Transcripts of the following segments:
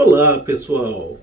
Olá pessoal,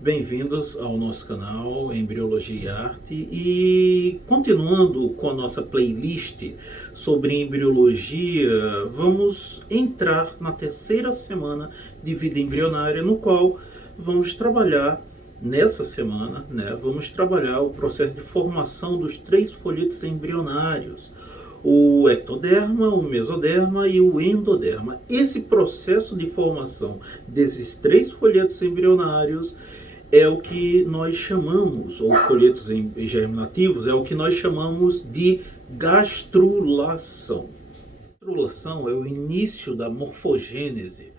bem-vindos ao nosso canal Embriologia e Arte e continuando com a nossa playlist sobre embriologia, vamos entrar na terceira semana de vida embrionária, no qual vamos trabalhar nessa semana, vamos trabalhar o processo de formação dos 3 folhetos embrionários, o ectoderma, o mesoderma e o endoderma. Esse processo de formação desses 3 folhetos embrionários é o que nós chamamos, ou folhetos germinativos, é o que nós chamamos de gastrulação. A gastrulação é o início da morfogênese,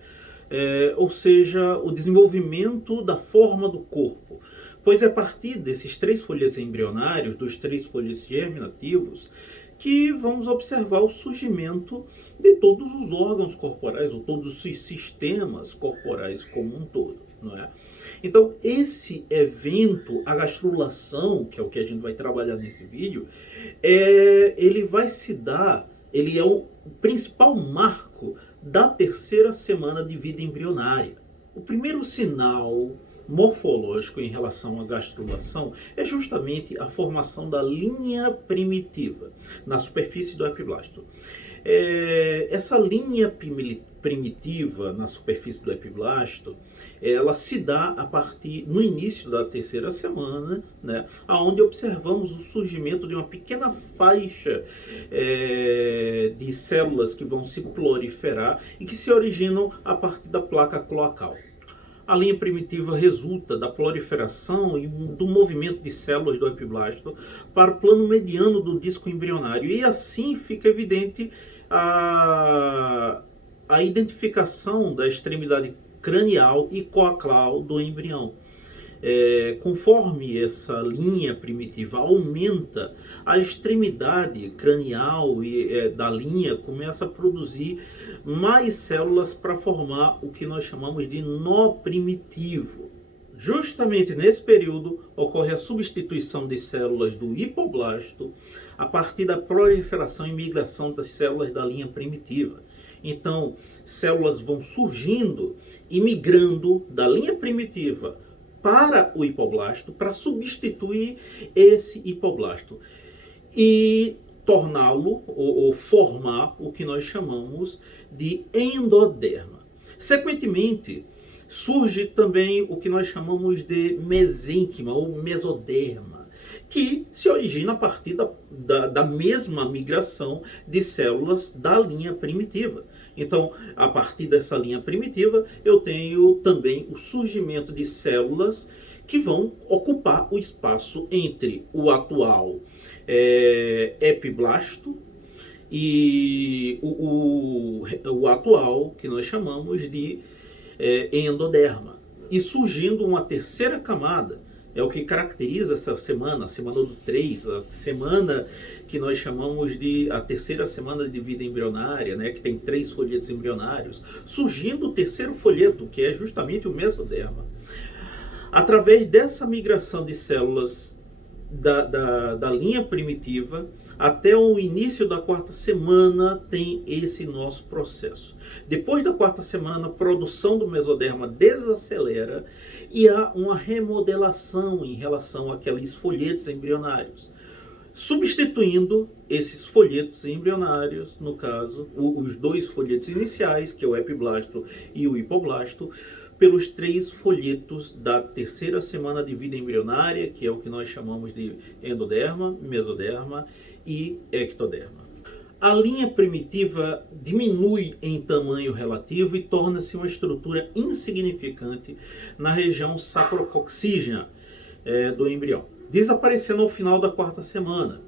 ou seja, o desenvolvimento da forma do corpo. Pois é a partir desses 3 folhetos embrionários, dos 3 folhetos germinativos, que vamos observar o surgimento de todos os órgãos corporais, ou todos os sistemas corporais como um todo, não é? Então, esse evento, a gastrulação, que é o que a gente vai trabalhar nesse vídeo, ele vai se dar, ele é o principal marco da terceira semana de vida embrionária. O primeiro sinal morfológico em relação à gastrulação é justamente a formação da linha primitiva na superfície do epiblasto. Essa linha primitiva na superfície do epiblasto, ela se dá a partir no início da terceira semana, onde observamos o surgimento de uma pequena faixa de células que vão se proliferar e que se originam a partir da placa cloacal. A linha primitiva resulta da proliferação e do movimento de células do epiblasto para o plano mediano do disco embrionário. E assim fica evidente a identificação da extremidade cranial e coacral do embrião. Conforme essa linha primitiva aumenta, a extremidade cranial da linha começa a produzir mais células para formar o que nós chamamos de nó primitivo. Justamente nesse período ocorre a substituição de células do hipoblasto a partir da proliferação e migração das células da linha primitiva. Então, células vão surgindo e migrando da linha primitiva para o hipoblasto para substituir esse hipoblasto e torná-lo ou formar o que nós chamamos de endoderma. Sequentemente, surge também o que nós chamamos de mesênquima ou mesoderma, que se origina a partir da mesma migração de células da linha primitiva. Então, a partir dessa linha primitiva, eu tenho também o surgimento de células que vão ocupar o espaço entre o atual epiblasto e o atual, que nós chamamos de endoderma. E surgindo uma terceira camada, é o que caracteriza essa semana, a semana do 3, a semana que nós chamamos de a terceira semana de vida embrionária, que tem 3 folhetos embrionários, surgindo o terceiro folheto, que é justamente o mesoderma. Através dessa migração de células da linha primitiva, até o início da 4ª semana tem esse nosso processo. Depois da 4ª semana, a produção do mesoderma desacelera e há uma remodelação em relação àqueles folhetos embrionários, substituindo esses folhetos embrionários, no caso, os 2 folhetos iniciais, que é o epiblasto e o hipoblasto, pelos 3 folhetos da terceira semana de vida embrionária, que é o que nós chamamos de endoderma, mesoderma e ectoderma. A linha primitiva diminui em tamanho relativo e torna-se uma estrutura insignificante na região sacrococcígea do embrião, desaparecendo ao final da 4ª semana.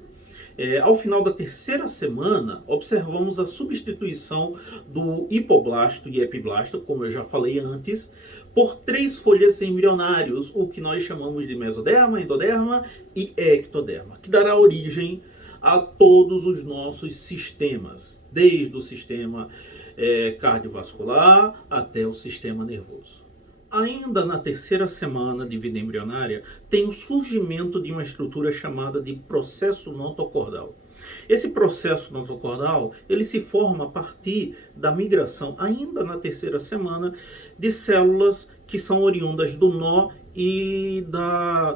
Ao final da terceira semana, observamos a substituição do hipoblasto e epiblasto, como eu já falei antes, por 3 folhetos embrionários, o que nós chamamos de mesoderma, endoderma e ectoderma, que dará origem a todos os nossos sistemas, desde o sistema cardiovascular até o sistema nervoso. Ainda na terceira semana de vida embrionária, tem o surgimento de uma estrutura chamada de processo notocordal. Esse processo notocordal, ele se forma a partir da migração, ainda na terceira semana, de células que são oriundas do nó e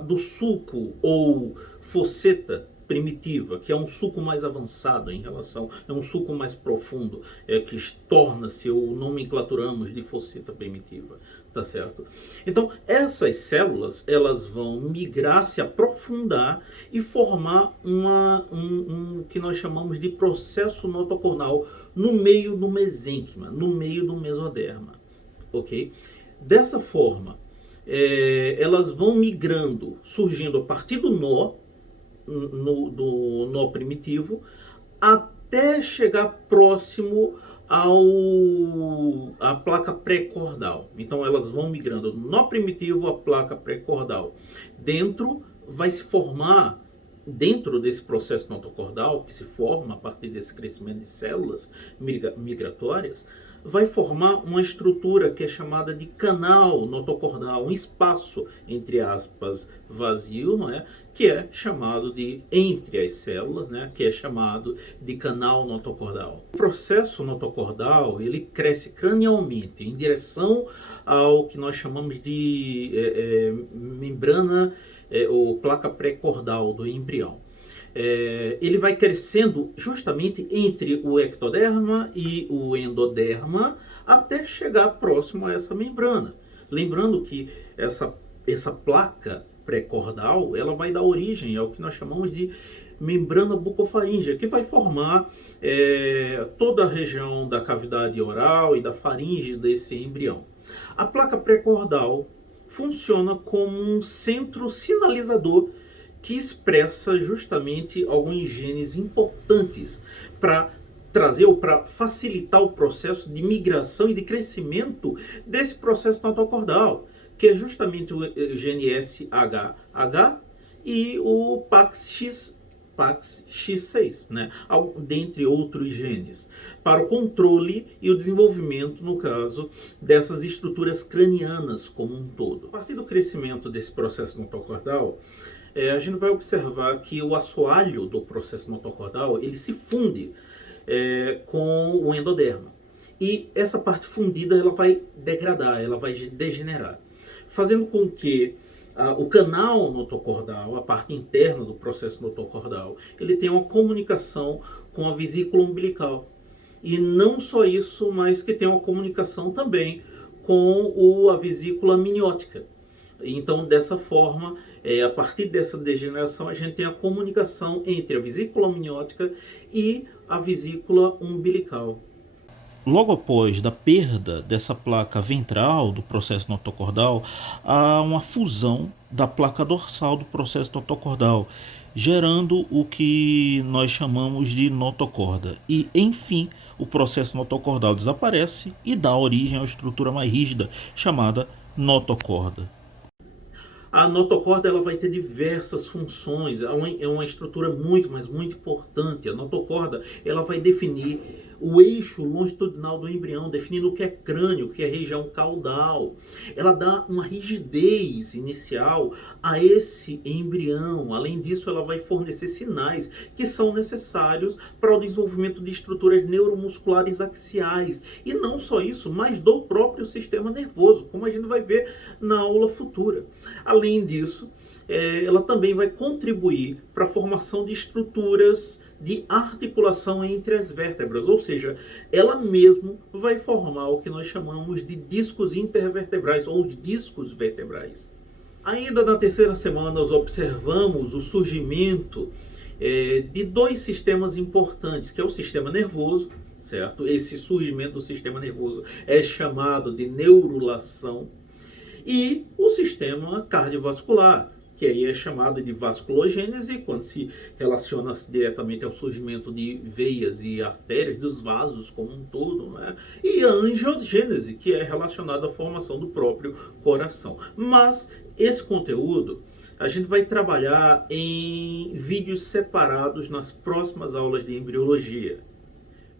do suco ou fosseta primitiva, que é um suco mais avançado em relação, é um suco mais profundo, que torna-se, ou nomenclaturamos de fosseta primitiva, tá certo? Então, essas células, elas vão migrar, se aprofundar e formar um que nós chamamos de processo notocornal no meio do mesênquima, no meio do mesoderma, ok? Dessa forma, elas vão migrando, surgindo a partir do nó, do nó primitivo, até chegar próximo à placa pré-cordal. Então elas vão migrando do nó primitivo à placa pré-cordal. Vai se formar, dentro desse processo notocordal, que se forma a partir desse crescimento de células migratórias, vai formar uma estrutura que é chamada de canal notocordal, um espaço, entre aspas, vazio, não é? Que é chamado de, entre as células, né? Que é chamado de canal notocordal. O processo notocordal, ele cresce cranialmente em direção ao que nós chamamos de membrana ou placa pré-cordal do embrião. Ele vai crescendo justamente entre o ectoderma e o endoderma até chegar próximo a essa membrana. Lembrando que essa placa pré-cordal, ela vai dar origem ao que nós chamamos de membrana bucofaríngea, que vai formar toda a região da cavidade oral e da faringe desse embrião. A placa pré-cordal funciona como um centro sinalizador que expressa justamente alguns genes importantes para trazer ou para facilitar o processo de migração e de crescimento desse processo notocordal, que é justamente o gene SHH e o PAX-X6, né? Dentre outros genes, para o controle e o desenvolvimento, no caso, dessas estruturas cranianas como um todo. A partir do crescimento desse processo notocordal, a gente vai observar que o assoalho do processo notocordal, ele se funde com o endoderma. E essa parte fundida, ela vai degradar, ela vai degenerar, fazendo com que o canal notocordal, a parte interna do processo notocordal, ele tenha uma comunicação com a vesícula umbilical. E não só isso, mas que tenha uma comunicação também com a vesícula amniótica. Então, dessa forma, a partir dessa degeneração, a gente tem a comunicação entre a vesícula amniótica e a vesícula umbilical. Logo após da perda dessa placa ventral do processo notocordal, há uma fusão da placa dorsal do processo notocordal, gerando o que nós chamamos de notocorda. E, enfim, o processo notocordal desaparece e dá origem a uma estrutura mais rígida chamada notocorda. A notocorda, ela vai ter diversas funções, é uma estrutura muito, mas muito importante. A notocorda, ela vai definir o eixo longitudinal do embrião, definindo o que é crânio, o que é região caudal. Ela dá uma rigidez inicial a esse embrião. Além disso, ela vai fornecer sinais que são necessários para o desenvolvimento de estruturas neuromusculares axiais. E não só isso, mas do próprio sistema nervoso, como a gente vai ver na aula futura. Além disso, ela também vai contribuir para a formação de estruturas de articulação entre as vértebras, ou seja, ela mesmo vai formar o que nós chamamos de discos intervertebrais ou discos vertebrais. Ainda na terceira semana, nós observamos o surgimento de dois sistemas importantes, que é o sistema nervoso, certo? Esse surgimento do sistema nervoso é chamado de neurulação, e o sistema cardiovascular, que aí é chamado de vasculogênese, quando se relaciona diretamente ao surgimento de veias e artérias, dos vasos como um todo, né? E a angiogênese, que é relacionada à formação do próprio coração. Mas esse conteúdo a gente vai trabalhar em vídeos separados nas próximas aulas de embriologia.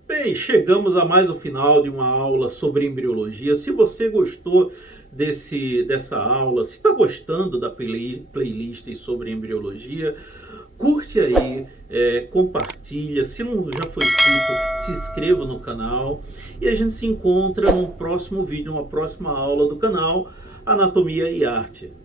Bem, chegamos a mais o final de uma aula sobre embriologia. Se você gostou dessa aula, se está gostando da playlist sobre embriologia, curte aí, compartilha. Se não já foi inscrito, se inscreva no canal. E a gente se encontra no próximo vídeo, numa próxima aula do canal. Anatomia e Arte.